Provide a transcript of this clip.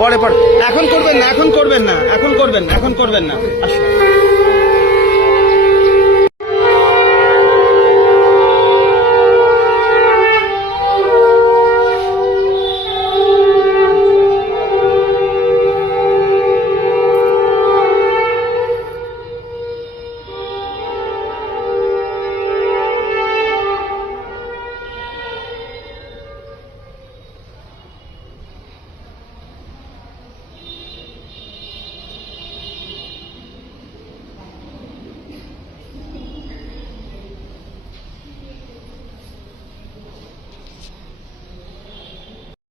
পরে পরে। এখন করবেন না, এখন করবেন না, এখন করবেন না, এখন করবেন না। আসুন।